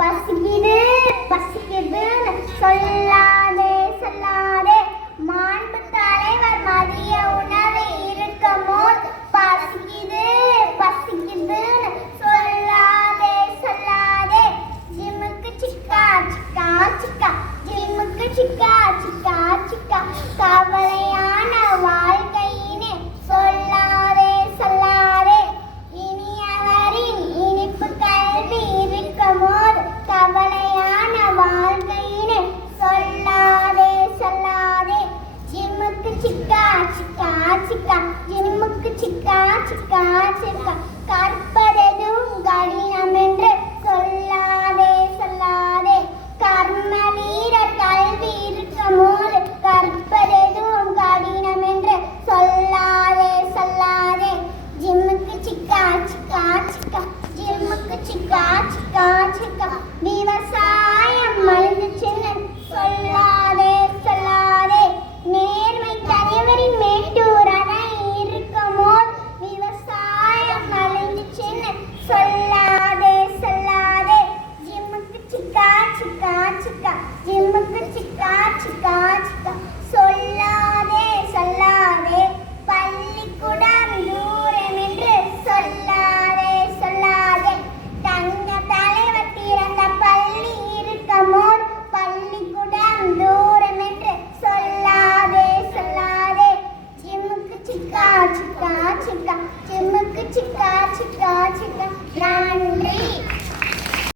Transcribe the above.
பசிக்குது பசிக்குதுன்னு சொல்லாதே சொல்லாதே. மாண்பு தலைவர் மதிய உணவு இருக்குமோ பசிக்குது பசிக்குதுன்னு சொல்லாதே சொல்லாதே. ஜிம்முக்கு சிக்கா சிக்கா சிக்கா ஜிம்முக்கு சிக்கா சிக்கா சிக்கா கவலையான வாழ்க்கையினே சொல்லாதே சொல்லாதே. இனியவரின் இனிப்பு கல்வி இருக்குமோது கவலையான வாழ்க்கையினே சொல்லாதே சொல்லாதே. ஜிம்முக்கு சிக்கா சிக்கா சிக்கா ஜிம்முக்கு சிக்கா சிக்கா சிக்கா கற்பதெதும் கடினம் என்று சொல்லாதே சொல்லாதே. கர்ம வீரர் கல்வி இருக்குமோது கற்பதெதும் கடினம் என்று சொல்லாதே சொல்லாதே. ஜிம்முக்கு சிக்கா சிக்கா சிக்கா ஜிம்முக்கு சிக்கா சிக்கா சிக்கா விவசாயம் மலிந்துச்சுன்னு சொல்லாதே சொல்லாதே. நேர்மை தலைவரின் மேட்டூர் அணை இருக்குமோது விவசாயம் மலிந்துச்சுன்னு சொல்லாதே சொல்லாதே. ஜிம்முக்கு சிக்கா சிக்கா சிக்கா ஜிம்முக்கு சிக்கா சிக்கா சிக்கா சொல்லாதே சொல்லாதே. பள்ளிக்கூடம் தூரம் என்று சொல்லாதே சொல்லாதே. தங்க தலைவர் திறந்த பள்ளி இருக்குமோது பள்ளிக்கூடம் தூரம் என்று சொல்லாதே சொல்லாதே. ஜிம்முக்கு சிக்கா சிக்கா சிக்கா ஜிம்முக்கு சிக்கா சிக்கா சிக்கா. நன்றி.